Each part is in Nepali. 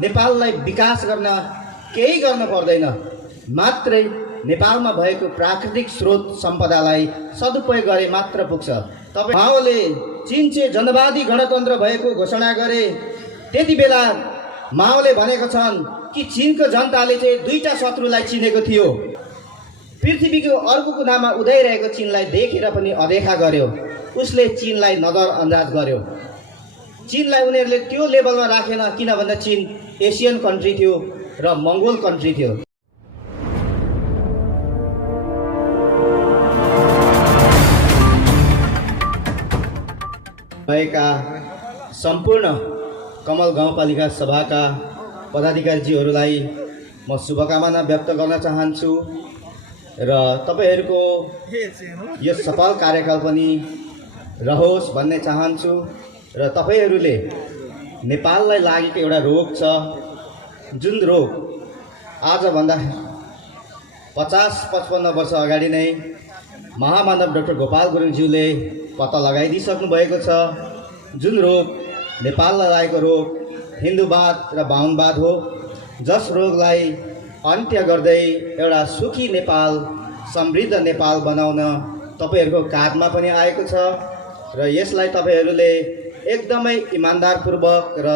नेपाललाई विकास गर्न केही गर्न पर्दैन, मात्रै नेपालमा भएको प्राकृतिक स्रोत सम्पदालाई सदुपयोग गरे मात्र पुग्छ। तपाईँ माओले चीन चाहिँ जनवादी गणतन्त्र भएको घोषणा गरे, त्यति बेला माओले भनेको छन् कि चीनको जनताले चाहिँ दुईटा शत्रुलाई चिनेको थियो। पृथ्वीको अर्को कुनामा उदाइरहेको चीनलाई देखेर पनि अदेखा गर्यो, उसले चीनलाई नजरअन्दाज गर्यो। चीनलाई उनीहरूले त्यो लेभलमा राखेन, किन भन्दा चीन एसियन कन्ट्री थियो र मङ्गोल कन्ट्री थियो। भएका सम्पूर्ण कमल गाउँपालिका सभाका पदाधिकारीज्यूहरूलाई म शुभकामना व्यक्त गर्न चाहन्छु र तपाईहरूको यो सफल कार्यकाल पनि रहोस् भन्ने चाहन्छु। र तपाईहरूले नेपाललाई लागेको एउटा रोग छ, जुन रोग आजभन्दा 50-55 वर्ष अगाडि नै महामानव डाक्टर गोपाल गुरुङज्यूले पत्ता लगाइदिइसक्नु भएको छ। जुन रोग नेपाललाई लागेको रोग हिन्दूवाद र बाहुनवाद हो, जस रोगलाई अन्त्य गर्दै एउटा सुखी नेपाल, समृद्ध नेपाल बनाउन तपाईहरूको काँधमा पनि आएको छ र यसलाई तपाईहरूले एकदमै इमानदारपूर्वक र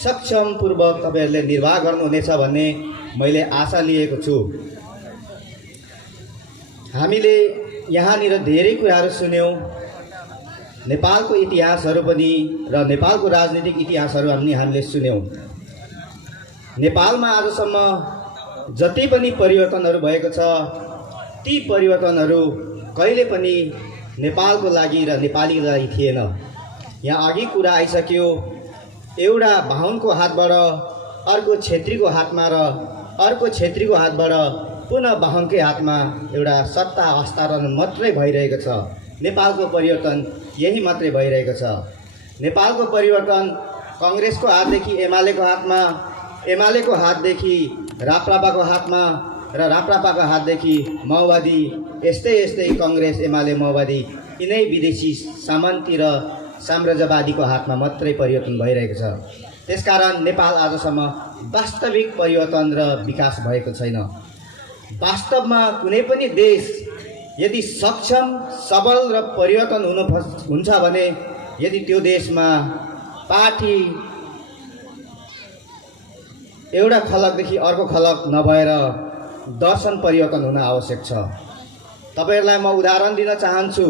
सक्षमपूर्वक तपाईहरूले निर्वाह गर्नुहुनेछ भन्ने मैले आशा लिएको छु। हामीले यहाँनिर धेरै कुराहरू सुन्यौँ, नेपालको इतिहासहरू पनि र नेपालको राजनीतिक इतिहासहरू हामीले सुन्यौँ। नेपालमा आजसम्म जति पनि परिवर्तनहरू भएको छ, ती परिवर्तनहरू कहिले पनि नेपालको लागि र नेपालीको लागि थिएन। यहाँ अघि कुरा आइसक्यो, एउटा बाहुनको हातबाट अर्को छेत्रीको हातमा र अर्को छेत्रीको हातबाट पुनः बाहुनकै हातमा एउटा सत्ता हस्तान्तरण मात्रै भइरहेको छ। नेपालको परिवर्तन यही मात्रै भइरहेको छ। नेपालको परिवर्तन कांग्रेसको हातदेखि एमालेको हातमा, एमालेको हातदेखि राप्रपाको हातमा र राप्रपाको हातदेखि माओवादी, यस्तै यस्तै कांग्रेस, एमाले, माओवादी यिनै विदेशी सामन्ती र साम्राज्यवादीको हातमा मात्रै परिवर्तन भइरहेको छ। त्यसकारण नेपाल आजसम्म वास्तविक परिवर्तन र विकास भएको छैन। वास्तवमा कुनै पनि देश यदि सक्षम, सबल र परिवर्तन हुन्छ भने यदि त्यो देशमा पार्टी एउटा खलकदेखि अर्को खलक नभएर दर्शन परिवर्तन हुन आवश्यक छ। तपाईहरुलाई म उदाहरण दिन चाहन्छु।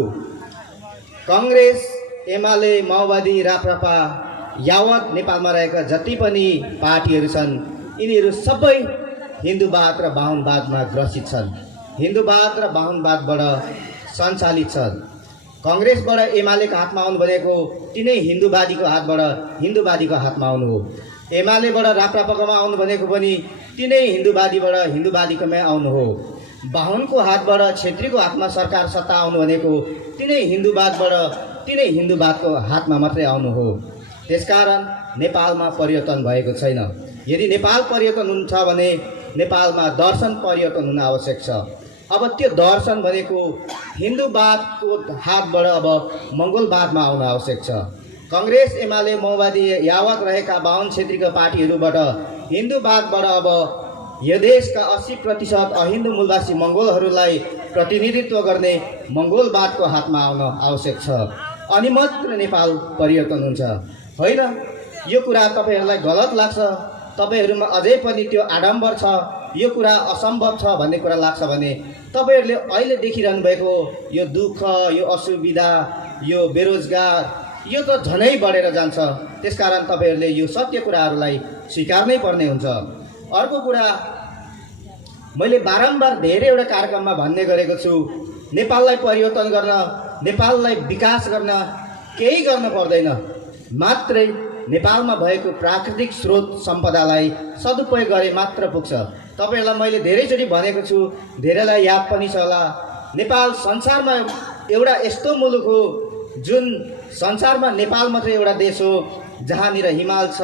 कांग्रेस, एमाले, माओवादी, राप्रपा यावत नेपालमा रहेका जति पनि पार्टीहरू छन्, यिनीहरू सबै हिन्दूवाद र बाहुनवादमा ग्रसित छन्। हिन्दूवाद र बाहुनवादबाट सञ्चालित छन्। कांग्रेसबाट एमालेको हातमा आउनु भनेको तिनै हिन्दूवादीको हातबाट हिन्दूवादीको हातमा आउनु हो। एमालेबाट राप्रपाकोमा आउनु भनेको पनि तिनै हिन्दूवादीबाट हिन्दूवादीकोमै आउनु हो। बाहुनको हातबाट छेत्रीको हातमा सरकार सत्ता आउनु भनेको तिनै हिन्दूवादबाट तिनै हिन्दूवादको हातमा मात्रै आउनु हो। त्यसकारण नेपालमा परिवर्तन भएको छैन। यदि नेपाल परिवर्तन हुन्छ भने नेपालमा दर्शन परिवर्तन हुन आवश्यक छ। अब त्यो दर्शन भनेको हिन्दूवादको हातबाट अब मङ्गोलवादमा आउन आवश्यक छ। कांग्रेस, एमाले, माओवादी यावत रहेका 52 क्षेत्रीका पार्टीहरूबाट हिन्दूवादबाट अब यो देशका 80% अहिन्दू मूलवासी मङ्गोलहरूलाई प्रतिनिधित्व गर्ने मङ्गोलवादको हातमा आउन आवश्यक छ। अनि मात्र नेपाल परिवर्तन हुन्छ। होइन, यो कुरा तपाईहरूलाई गलत लाग्छ, तपाईहरुमा अझै पनि त्यो आडम्बर छ, यो कुरा असम्भव छ भन्ने कुरा लाग्छ भने तपाईहरुले अहिले देखिरहनु भएको यो दुःख, यो असुविधा, यो बेरोजगार, यो त झनै बढेर जान्छ। त्यसकारण तपाईहरुले यो सत्य कुराहरूलाई स्वीकार्नै पर्ने हुन्छ। अर्को कुरा, मैले बारम्बार धेरैवटा कार्यक्रममा भन्ने गरेको छु, नेपाललाई परिवर्तन गर्न, नेपाललाई विकास गर्न केही गर्न पर्दैन, मात्रै नेपालमा भएको प्राकृतिक स्रोत सम्पदालाई सदुपयोग गरे मात्र पुग्छ। तपाईहरुलाई मैले धेरैचोटि भनेको छु, धेरैलाई याद पनि छ होला, नेपाल संसारमा एउटा यस्तो मुलुक हो जुन संसारमा नेपाल मात्रै एउटा देश हो जहाँनिर हिमाल छ,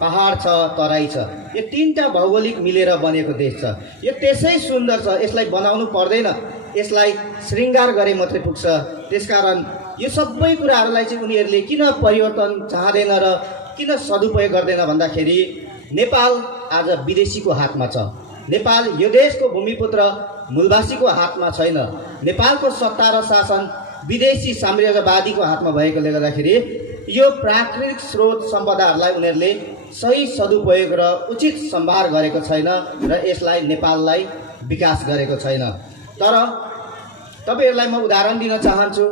पहाड छ, तराई छ। यो तीनटा भौगोलिक मिलेर बनेको देश छ। यो त्यसै सुन्दर छ, यसलाई बनाउनु पर्दैन, यसलाई श्रृङ्गार गरे मात्रै पुग्छ। त्यसकारण यो सबै कुराहरूलाई चाहिँ उनीहरूले किन परिवर्तन चाहँदैन र किन सदुपयोग गर्दैन भन्दाखेरि नेपाल आज विदेशीको हातमा छ। नेपाल यो देशको भूमिपुत्र मूलवासीको हातमा छैन। नेपालको सत्ता र शासन विदेशी साम्राज्यवादीको हातमा भएकोले गर्दाखेरि यो प्राकृतिक स्रोत सम्पदाहरूलाई उनीहरूले सही सदुपयोग र उचित सम्भार गरेको छैन र यसलाई नेपाललाई विकास गरेको छैन। तर तपाईहरुलाई म उदाहरण दिन चाहन्छु।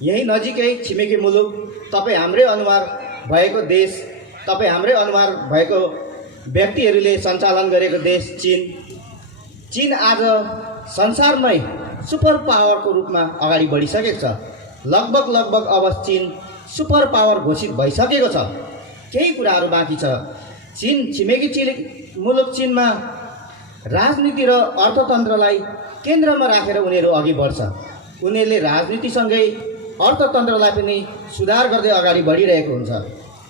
यही नजिकै छिमेकी मुलुक, तपाई हाम्रै अनुहार भएको देश, तपाई हाम्रै अनुहार भएको व्यक्तिहरूले सञ्चालन गरेको देश चीन आज संसारमै सुपर पावरको रूपमा अगाडि बढिसकेको छ। लगभग अब चीन सुपर पावर घोषित भइसकेको छ। केही कुराहरू बाँकी छ। छिमेकी मुलुक चीनमा राजनीति र अर्थतन्त्रलाई केन्द्रमा राखेर उनीहरू अघि बढ्छ। उनीहरूले राजनीतिसँगै अर्थतन्त्रलाई पनि सुधार गर्दै अगाडि बढिरहेको हुन्छ।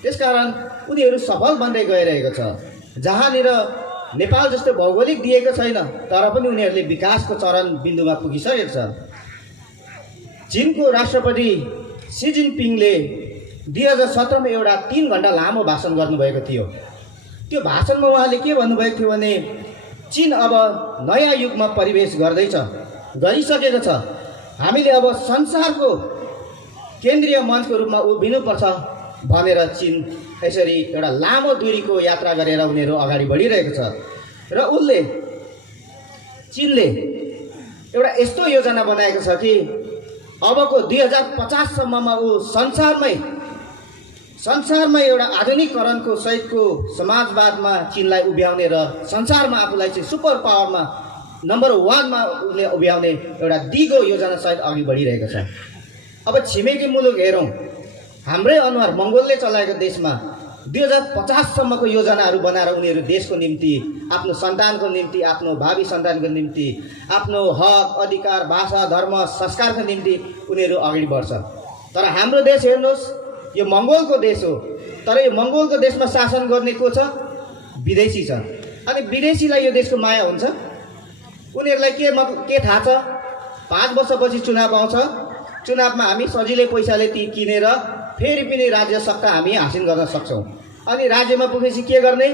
त्यसकारण उनीहरू सफल बन्दै गइरहेको छ। जहाँनिर नेपाल जस्तो भौगोलिक दिएको छैन तर पनि उनीहरूले विकासको चरण बिन्दुमा पुगिसकेको छ। चीनको राष्ट्रपति सी जिनपिङले 2017 मा एउटा 3 घण्टा लामो भाषण गर्नुभएको थियो। त्यो भाषणमा उहाँले के भन्नुभएको थियो भने चीन अब नयाँ युगमा प्रवेश गरिसकेको छ। हामीले अब संसारको केन्द्रीय मञ्चको रूपमा उभिनुपर्छ भनेर चीन यसरी एउटा लामो दूरीको यात्रा गरेर उनीहरू अगाडि बढिरहेको छ। र चीनले एउटा यस्तो योजना बनाएको छ कि अबको 2050 सम्ममा ऊ संसारमै एउटा आधुनिकीकरणको सहितको समाजवादमा चीनलाई उभ्याउने र संसारमा आफूलाई चाहिँ सुपर पावरमा नम्बर 1 मा उसले उभ्याउने एउटा दिगो योजना सहित अघि बढिरहेको छ। अब छिमेकी मुलुक हेरौँ, हाम्रै अनुहार मङ्गोलले चलाएको देशमा 2050 सम्मको योजनाहरू बनाएर उनीहरू देशको निम्ति, आफ्नो सन्तानको निम्ति, आफ्नो भावी सन्तानको निम्ति, आफ्नो हक अधिकार, भाषा, धर्म, संस्कारको निम्ति उनीहरू अगाडि बढ्छ। तर हाम्रो देश हेर्नुहोस्, यो मङ्गोलको देश हो। तर यो मङ्गोलको देशमा शासन गर्ने को छ? विदेशी छ। अनि विदेशीलाई यो देशको माया हुन्छ? उनीहरूलाई के थाहा छ? 5 वर्षपछि चुनाव आउँछ। चुनावमा हामी सजिलै पैसाले ती किनेर फेरि पनि राज्य सत्ता हामी हासिल गर्न सक्छौँ। अनि राज्यमा पुगेपछि के गर्ने?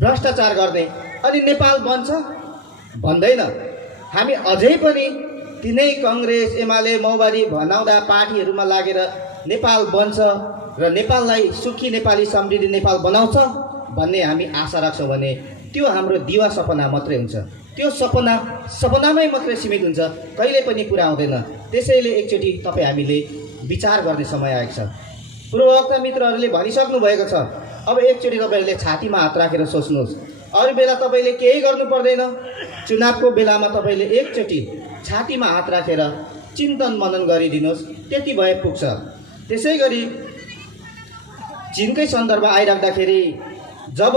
भ्रष्टाचार गर्ने। अनि नेपाल बन्छ? भन्दैन। हामी अझै पनि तिनै कांग्रेस, एमाले, माओवादी भनाउँदा पार्टीहरूमा लागेर नेपाल बन्छ र नेपाललाई सुखी नेपाली समृद्धि नेपाल बनाउँछ भन्ने हामी आशा राख्छौँ भने त्यो हाम्रो दिवा सपना मात्रै हुन्छ। त्यो सपनामै मात्रै सीमित हुन्छ, कहिले पनि पुरा हुँदैन। त्यसैले एकचोटि तपाईँ हामीले विचार गर्ने समय आएको छ। पूर्ववक्ता मित्रहरूले भनिसक्नु भएको छ। अब एकचोटि तपाईँहरूले छातीमा हात राखेर सोच्नुहोस्। अरू बेला तपाईँले केही गर्नु पर्दैन। चुनावको बेलामा तपाईँले एकचोटि छातीमा हात राखेर चिन्तन मनन गरिदिनुहोस्, त्यति भए पुग्छ। त्यसै गरी चीनकै सन्दर्भ आइराख्दाखेरि जब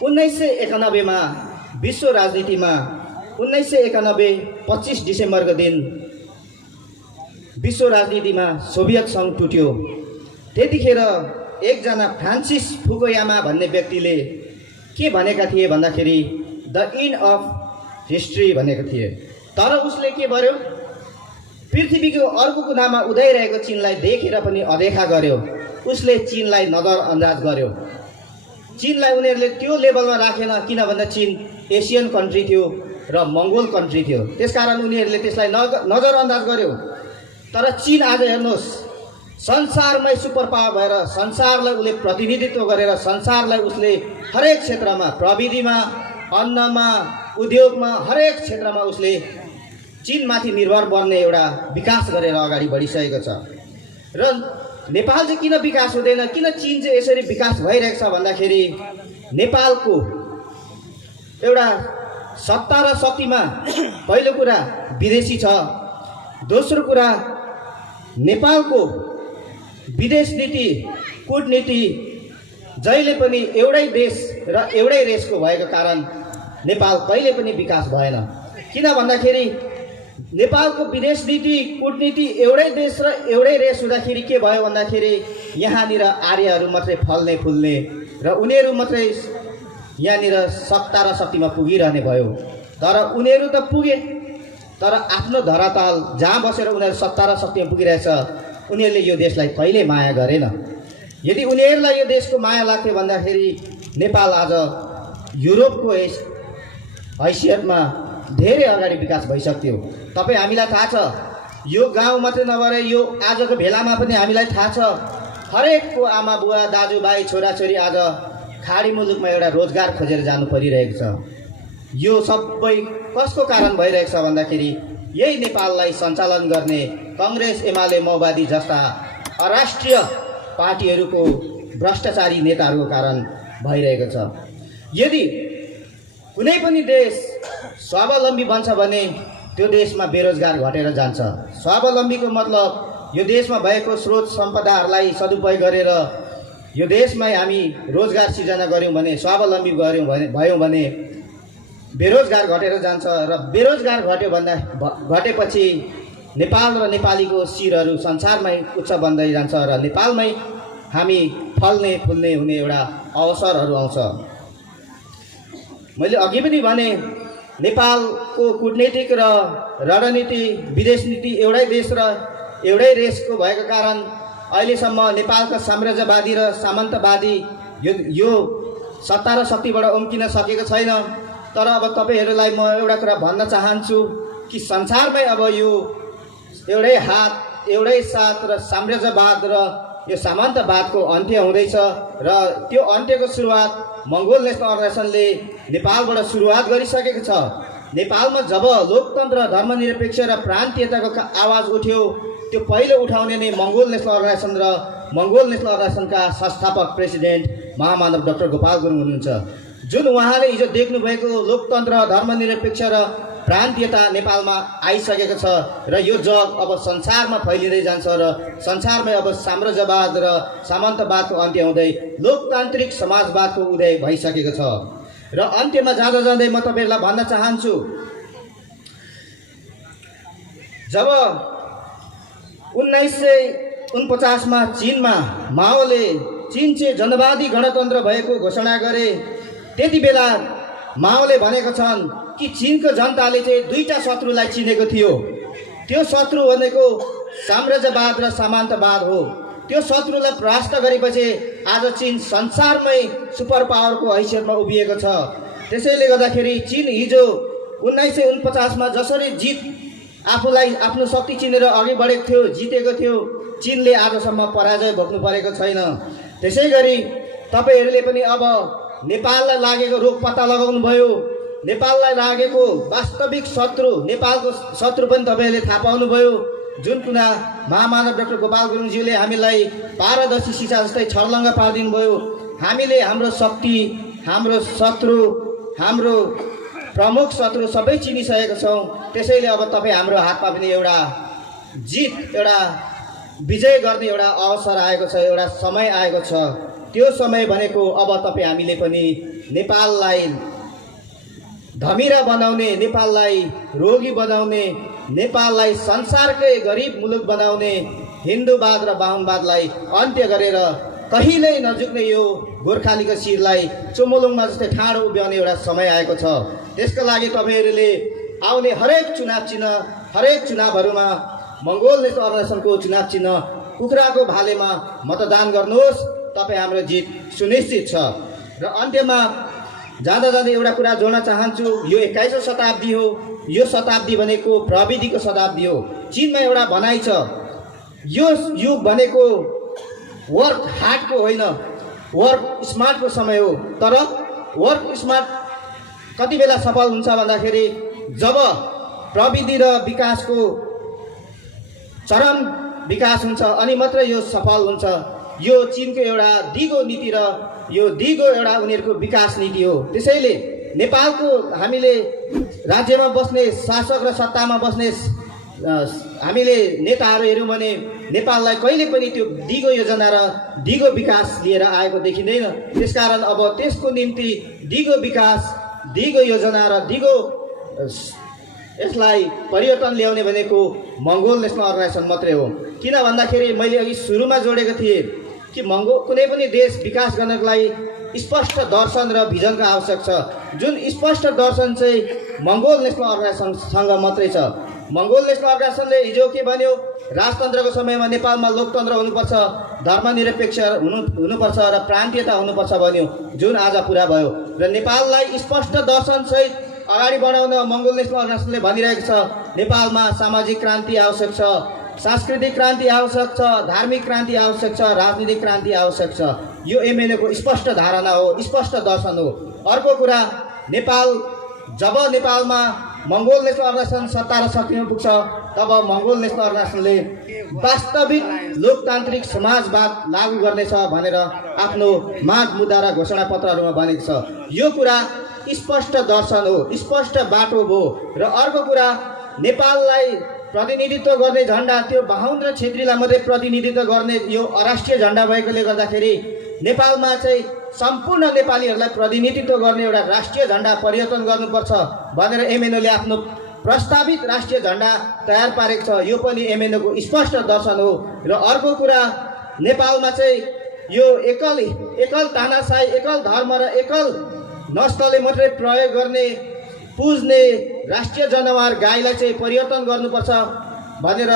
1991 मा विश्व राजनीतिमा 1991 25 डिसेम्बरको दिन विश्व राजनीतिमा सोभियत सङ्घ टुट्यो। त्यतिखेर एकजना फ्रान्सिस फुकुयामा भन्ने व्यक्तिले के भनेका थिए भन्दाखेरि द एन्ड अफ हिस्ट्री भनेको थिए। तर उसले के गर्यो? पृथ्वीको अर्को कुनामा उदाइरहेको चीनलाई देखेर पनि अदेखा गर्यो। उसले चीनलाई नजरअन्दाज गर्यो। चीनलाई उनीहरूले त्यो लेभलमा राखेन, किन भन्दा चीन एसियन कन्ट्री थियो र मङ्गोल कन्ट्री थियो। त्यसकारण उनीहरूले त्यसलाई नजरअन्दाज गर्यो। तर चीन आज हेर्नुहोस्, संसारमै सुपर पावर भएर संसारलाई उसले प्रतिनिधित्व गरेर संसारलाई उसले हरेक क्षेत्रमा, प्रविधिमा, अन्नमा, उद्योगमा, हरेक क्षेत्रमा उसले चीनमाथि निर्भर बन्ने एउटा विकास गरेर अगाडि बढिसकेको छ। र नेपाल चाहिँ किन विकास हुँदैन, किन चीन चाहिँ यसरी विकास भइरहेको छ भन्दाखेरि नेपालको एउटा सत्ता र शक्तिमा पहिलो कुरा विदेशी छ। दोस्रो कुरा नेपालको विदेश नीति, कूटनीति जहिले पनि एउटै देश र एउटै रेसको भएको कारण नेपाल कहिले पनि विकास भएन। किन भन्दाखेरि नेपालको विदेश नीति, कूटनीति एउटै देश र एउटै रेस हुँदाखेरि के भयो भन्दाखेरि यहाँनिर आर्यहरू मात्रै फल्ने फुल्ने र उनीहरू मात्रै यहाँनिर सत्ता र शक्तिमा पुगिरहने भयो। तर उनीहरू त पुगे, तर आफ्नो धरातल जहाँ बसेर उनीहरू सत्ता र शक्तिमा पुगिरहेछ, उनीहरूले यो देशलाई कहिले माया गरेन। यदि उनीहरूलाई यो देशको माया लाग्थ्यो भन्दाखेरि नेपाल आज युरोपको हैसियतमा धेरै अगाडि विकास भइसक्यो। तपाईँ हामीलाई थाहा छ, यो गाउँ मात्रै नभएर यो आजको भेलामा पनि हामीलाई थाहा छ, हरेकको आमा बुवा दाजुभाइ छोराछोरी आज खाडी मुलुकमा एउटा रोजगार खोजेर जानु परिरहेको छ। यो सबै कसको कारण भइरहेको छ भन्दाखेरि यही नेपाललाई सञ्चालन गर्ने कङ्ग्रेस एमाले माओवादी जस्ता अराष्ट्रिय पार्टीहरूको भ्रष्टाचारी नेताहरूको कारण भइरहेको छ। यदि कुनै पनि देश स्वावलम्बी बन्छ भने त्यो देशमा बेरोजगार घटेर जान्छ। स्वावलम्बीको मतलब यो देशमा भएको स्रोत सम्पदाहरूलाई सदुपयोग गरेर यो देशमै हामी रोजगार सिर्जना गऱ्यौँ भने, स्वावलम्बी भयौँ भने बेरोजगार घटेर जान्छ। र बेरोजगार घटेपछि नेपाल र नेपालीको शिरहरू संसारमै उच्च बन्दै जान्छ र नेपालमै हामी फल्ने फुल्ने हुने एउटा अवसरहरू आउँछ। मैले अघि पनि भने, नेपालको कूटनीतिक र रणनीति विदेश नीति एउटै देश र एउटै देशको भएको कारण अहिलेसम्म नेपालका साम्राज्यवादी र सामन्तवादी यो सत्ता र शक्तिबाट उम्किन सकेको छैन। तर अब तपाईँहरूलाई म एउटा कुरा भन्न चाहन्छु कि संसारमै अब यो एउटै हात एउटै साथ र साम्राज्यवाद र यो सामन्तवादको अन्त्य हुँदैछ र त्यो अन्त्यको सुरुवात मङ्गोल नेसनल अर्गनाइजेसनले नेपालबाट सुरुवात गरिसकेको छ। नेपालमा जब लोकतन्त्र, धर्मनिरपेक्ष र प्रान्तीयताको आवाज उठ्यो, त्यो पहिलो उठाउने नै मङ्गोल नेसनल अर्गनाइजेसन र मङ्गोल नेसनल अर्गनाइजेसनका संस्थापक प्रेसिडेन्ट महामानव डाक्टर गोपाल गुरुङ हुनुहुन्छ। जुन उहाँले हिजो देख्नुभएको लोकतन्त्र, धर्मनिरपेक्ष र प्रान्तीयता नेपालमा आइसकेको छ र यो जग अब संसारमा फैलिँदै जान्छ र संसारमै अब साम्राज्यवाद र सामन्तवादको अन्त्य हुँदै लोकतान्त्रिक समाजवादको उदय भइसकेको छ। र अन्त्यमा जाँदा जाँदै म तपाईँहरूलाई भन्न चाहन्छु, जब 1949 मा चीनमा माओले चीन चाहिँ जनवादी गणतन्त्र भएको घोषणा गरे, त्यति बेला माओले भनेको छन् कि चीनको जनताले चाहिँ दुईटा शत्रुलाई चिनेको थियो। त्यो शत्रु भनेको साम्राज्यवाद र सामन्तवाद हो। त्यो शत्रुलाई परास्त गरेपछि आज चीन संसारमै सुपर पावरको हैसियतमा उभिएको छ। त्यसैले गर्दाखेरि चीन हिजो 1949 मा जसरी आफूलाई आफ्नो शक्ति चिनेर अघि बढेको थियो, जितेको थियो, चीनले आजसम्म पराजय भोग्नु परेको छैन। त्यसै गरी तपाईँहरूले पनि अब नेपाललाई लागेको रोग पत्ता लगाउनु भयो। नेपाललाई लागेको वास्तविक शत्रु, नेपालको शत्रु पनि तपाईँहरूले थाहा पाउनुभयो। जुन कुरा महामानव डाक्टर गोपाल गुरुङज्यूले हामीलाई पारदर्शी शिक्षा जस्तै छर्लङ्ग पारिदिनु भयो। हामीले हाम्रो शक्ति, हाम्रो शत्रु, हाम्रो प्रमुख शत्रु सबै चिनिसकेका छौँ। त्यसैले अब तपाईँ हाम्रो हातमा पनि एउटा जित, एउटा विजय गर्ने एउटा अवसर आएको छ, एउटा समय आएको छ। त्यो समय भनेको अब तपाईँ हामीले पनि नेपाललाई धमिरा बनाउने, नेपाललाई रोगी बनाउने, नेपाललाई संसारकै गरिब मुलुक बनाउने, हिन्दूवाद र बाहुनवादलाई अन्त्य गरेर कहिल्यै नझुक्ने यो गोर्खालीको शिरलाई चुमुलुङमा जस्तै ठाडो उभ्याउने एउटा समय आएको छ। त्यसको लागि तपाईँहरूले आउने हरेक चुनावहरूमा मङ्गोल नेसनल अर्गनाइजेसनको चुनाव चिन्ह कुखुराको भालेमा मतदान गर्नुहोस्। तपाईँ हाम्रो जित सुनिश्चित छ। र अन्त्यमा जाँदा जाँदै एउटा कुरा जोड्न चाहन्छु, यो 21औं शताब्दी हो। यो शताब्दी भनेको प्रविधिको शताब्दी हो। चीनमा एउटा भनाइ छ, यो युग भनेको वर्क हार्डको होइन, वर्क स्मार्टको समय हो। तर वर्क स्मार्ट कति बेला सफल हुन्छ भन्दाखेरि जब प्रविधि र विकासको चरम विकास हुन्छ अनि मात्र यो सफल हुन्छ। यो चीनको एउटा दिगो नीति र यो दिगो एउटा उनीहरूको विकास नीति हो। त्यसैले नेपालको हामीले राज्यमा बस्ने शासक र सत्तामा बस्ने हामीले नेताहरू हेऱ्यौँ भने नेपाललाई कहिले पनि त्यो दिगो योजना र दिगो विकास लिएर आएको देखिँदैन। त्यसकारण अब त्यसको निम्ति दिगो विकास, दिगो योजना र दिगो यसलाई परिवर्तन ल्याउने भनेको मङ्गोल नेसनल अर्गनाइजेसन मात्रै हो। किन भन्दाखेरि मैले अघि सुरुमा जोडेको थिएँ कि कुनै पनि देश विकास गर्नको लागि स्पष्ट दर्शन र भिजनको आवश्यक छ। जुन स्पष्ट दर्शन चाहिँ मङ्गोल नेसनल अर्गनाइजेसनसँग मात्रै छ। मङ्गोल नेसनल अर्गनाइजेसनले हिजो के भन्यो, राजतन्त्रको समयमा नेपालमा लोकतन्त्र हुनुपर्छ, धर्मनिरपेक्ष हुनुपर्छ र प्रान्तीयता हुनुपर्छ भन्यो, जुन आज पुरा भयो। र नेपाललाई स्पष्ट दर्शनसहित अगाडि बढाउन मङ्गोल नेसनल अर्गनाइजेसनले भनिरहेको छ, नेपालमा सामाजिक क्रान्ति आवश्यक छ, सांस्कृतिक क्रान्ति आवश्यक छ, धार्मिक क्रान्ति आवश्यक छ, राजनीतिक क्रान्ति आवश्यक छ। यो एमएनएको स्पष्ट धारणा हो, स्पष्ट दर्शन हो। अर्को कुरा, जब नेपालमा मङ्गोल नेसनल अर्गनाइजेसन सत्ता र शक्तिमा पुग्छ, तब मङ्गोल नेसनल अर्गनाइजेसनले वास्तविक लोकतान्त्रिक समाजवाद लागू गर्नेछ भनेर आफ्नो माग मुद्दा र घोषणापत्रहरूमा भनेको छ। यो कुरा स्पष्ट दर्शन हो, स्पष्ट बाटो हो। र अर्को कुरा, नेपाललाई प्रतिनिधित्व गर्ने झन्डा त्यो बाहुन र छेत्रीलाई मात्रै प्रतिनिधित्व गर्ने यो अराष्ट्रिय झन्डा भएकोले गर्दाखेरि नेपालमा चाहिँ सम्पूर्ण नेपालीहरूलाई प्रतिनिधित्व गर्ने एउटा राष्ट्रिय झन्डा परिवर्तन गर्नुपर्छ भनेर एमएनओले आफ्नो प्रस्तावित राष्ट्रिय झन्डा तयार पारेको छ। यो पनि एमएनओको स्पष्ट दर्शन हो। र अर्को कुरा, नेपालमा चाहिँ यो एकल तानाशाही, एकल धर्म र एकल नस्लले मात्रै प्रयोग गर्ने पुज्ने राष्ट्रिय जनावर गाईलाई चाहिँ परिवर्तन गर्नुपर्छ भनेर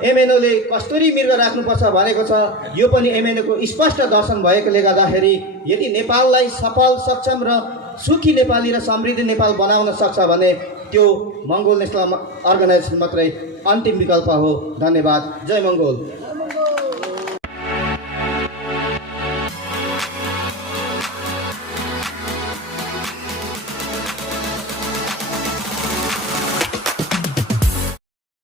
एमएनओले कस्तुरी मृग राख्नुपर्छ भनेको छ। यो पनि एमएनओको स्पष्ट दर्शन भएकोले गर्दाखेरि यदि नेपाललाई सफल, सक्षम र सुखी नेपाली र समृद्ध नेपाल बनाउन सक्छ भने त्यो मङ्गोल नेसनल अर्गनाइजेसन मात्रै अन्तिम विकल्प हो। धन्यवाद। जय मङ्गोल।